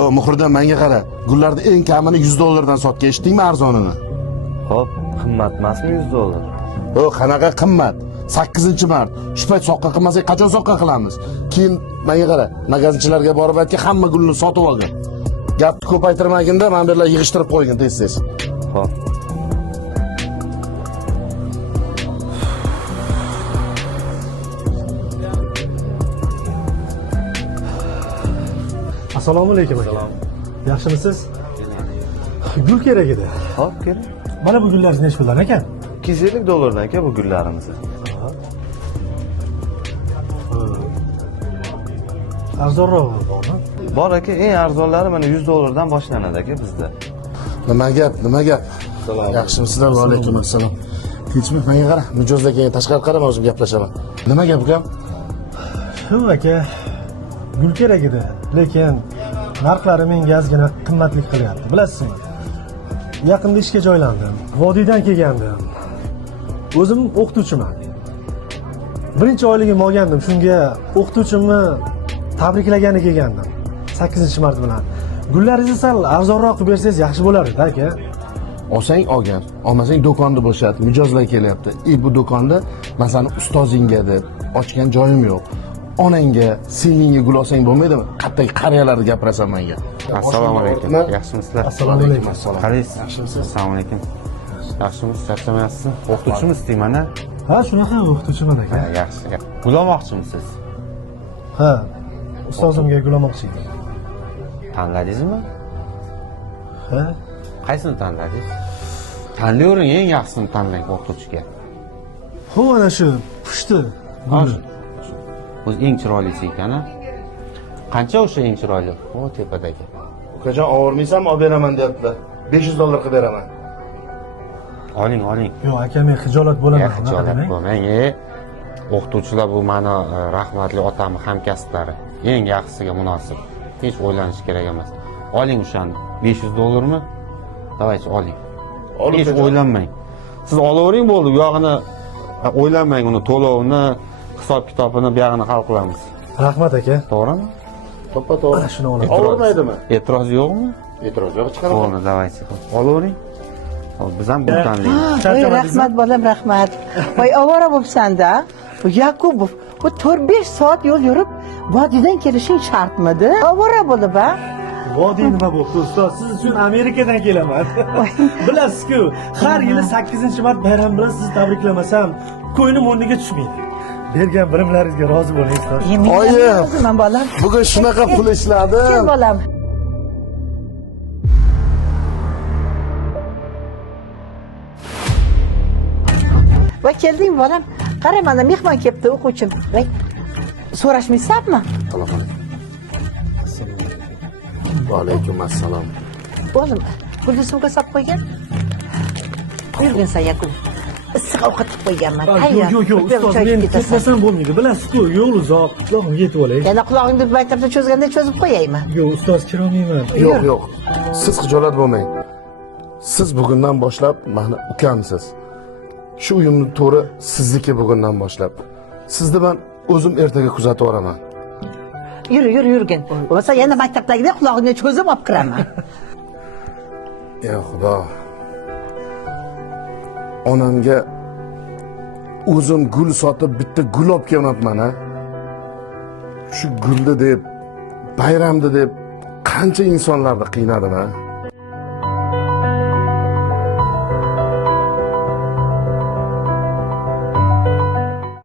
O Muhriddin, menga qara. Gullarni eng kamini $100 sotga eshitdingmi arzonini? Hop, qimmat emasmi $100? O qanaqa qimmat? 8-mart. Shu payt soqqa qilmasak qachon soqqa qilamiz? Keyin menga qara, magazinchilarga borib aytki, hamma gulni sotib olgin. Gapni ko'paytirmaginda, men bu yerlar yig'ishtirib qo'ygin tez-tez. Hop. Assalomu alaykum aka. Yaxshimisiz? Gul kerak edi. Hop, kerak. Mana bu gullar necha puldan ekan? $250 aka bu gullarimiz. Arzonroq bormi? Bor aka, eng arzonlari mana $100 boshlanadi aka bizda. Nima gap? Yaxshimisizlar? Va alaykum assalom. Tinchmi? Menga qara, Mijoz akaga tashqari qarama, o'zim gaplashaman. Nima gap ukam? Shu aka, gul kerak edi, lekin narxlari menga ozgina qimmatlik qilyapti, bilasizmi? Yaqinda ishga joylandim. Vodiydan kelgandim. O'zim o'qituvchiman. Birinchi oyligim olgandim, shunga o'qituvchimni tabriklagani kelgandim. 8-mart bilan. Gullaringizni sal arzonroq qilib bersangiz yaxshi bo'lardi, aka. Olsang olgan, olmasang do'konni bo'shat. Mijozlar kelyapti. Bu do'konda masalan ustozingga deb ochgan joyim yo'q. Onangga, singlinga gul olsang bo'lmaydimi? Qattagi qariyalarni gapirasan menga. Assalomu alaykum. Yaxshimisizlar? Assalomu alaykum. Qalaysiz? Yaxshimisiz? Assalomu alaykum. Yaxshimisiz? Charchamayapsizmi? O'qituvchimiz deyman-a? Ha, shunaqa o'qituvchiman aka. Ha, yaxshi. Gul olmoqchimisiz? Ha, ustozimga gul olmoqchi edim. Tanladingizmi? Ha? Qaysini tanladingiz? Tanlayvering, eng yaxshisini tanlang o'qituvchiga. Xo'p, ana shu pushti. Hozir. O'zi eng chiroylisi ekan-a. Qancha o'sha eng chiroyli? O, tepadagi. Ukajon, og'irmaysanmi? Olib beraman deyaptilar. $500 qilib beraman. Oling. Yo'q, aka, men xijolat bo'laman. Xijolat bo'lmang. O'qituvchilar bu meni rahmatli otamning hamkasblari. Eng yaxshisiga munosib. Hech o'ylanish kerak emas. Oling o'shani. $500 mi? Davaychi oling. Hech o'ylanmang. Siz olavering bo'ldi, bu yog'ini o'ylanmang, uni to'lovini, hisob-kitobini bu yog'ini hal qilamiz. Rahmat aka. To'g'rimi? To'ppa-to'g'ri. Shuni olaman. Og'irmaydimi? E'tiroz yo'qmi? E'tiroz yo'q, chiqaraman. To'g'ri, davaychi. Olavering. Hop, biz ham gul tanlaymiz. Voy rahmat bolam, rahmat. Voy ovora bo'lsan-da. Yakubov, bu 4-5 soat yo'l yurib, vodiydan kelishing shartmidi? Ovora bo'lib, ha? Vodiy nima bo'pti, ustoz? Siz uchun Amerikadan kelaman. Bilasiz-ku, har yili 8-mart bayram bilan sizni tabriklamasam, ko'nglim o'rniga tushmaydi. Bergan birimlaringizga rozi bo'ling, ustoz. Oyim. Roziman bolam. Bugun shunaqa pul Kel ishladim. bolam. Voy kelding bolam. Qara, mana mehmon kelibdi, o'quvchim. Voy, so'rashmaysizmi? Salom alaykum. Va alaykum assalom. O'zim, pulni sumka solib qo'ygan. Buyurgin sen Yakub. Issiq ovqat qilib qo'yganman. Yo'q, ustoz, men ketmasam bo'lmaydi. Bilasiz-ku, yo'l uzoq. Quloqim yetib olay. Yana qulog'ingni maktabda cho'zganda cho'zib qo'yaymi? Yo'q, ustoz, kirolmayman. Yo'q. Siz xijolat bo'lmang. Siz bugundan boshlab meni ukamsiz. Shu uyimni to'ri sizniki bugundan boshlab. Sizni men o'zim ertaga kuzatib boraman. Yurgin. Bo'lmasa yana maktabdagidek qulog'ingni cho'zib olib kiraman. Ey Xudo. Onamga o'zim gul sotib bitta gul olib kelyapman, ha. Shu gulni deb, bayramda deb qancha insonlarni qiynadim, ha.